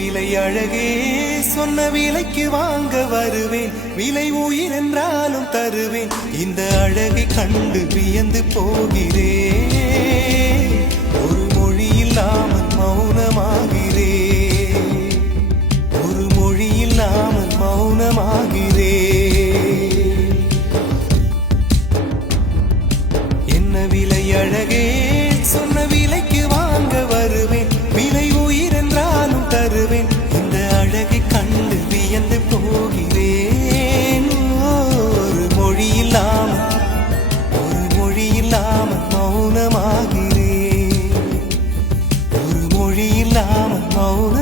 விலை அழகே சொன்ன விலைக்கு வாங்க வருவேன், விலை உயிர் என்றாலும் தருவேன். இந்த அழகை கண்டு வியந்து போகிறேன், ஒரு மொழி இல்லாமல் மௌனமாகிறேன், ஒரு மொழி இல்லாமல் மௌனமாகிறேன். என்ன விலை அழகே சொன்ன விலைக்கு வாங்க வருவேன், விலை உயிர் என்றாலும் தருவேன். இந்த அழகை கண்டு வியந்து போகிறேன், ஒரு மொழி இல்லாமல், ஒரு மொழி இல்லாமல் மௌனமாகிறேன், ஒரு மொழி இல்லாமல் மௌன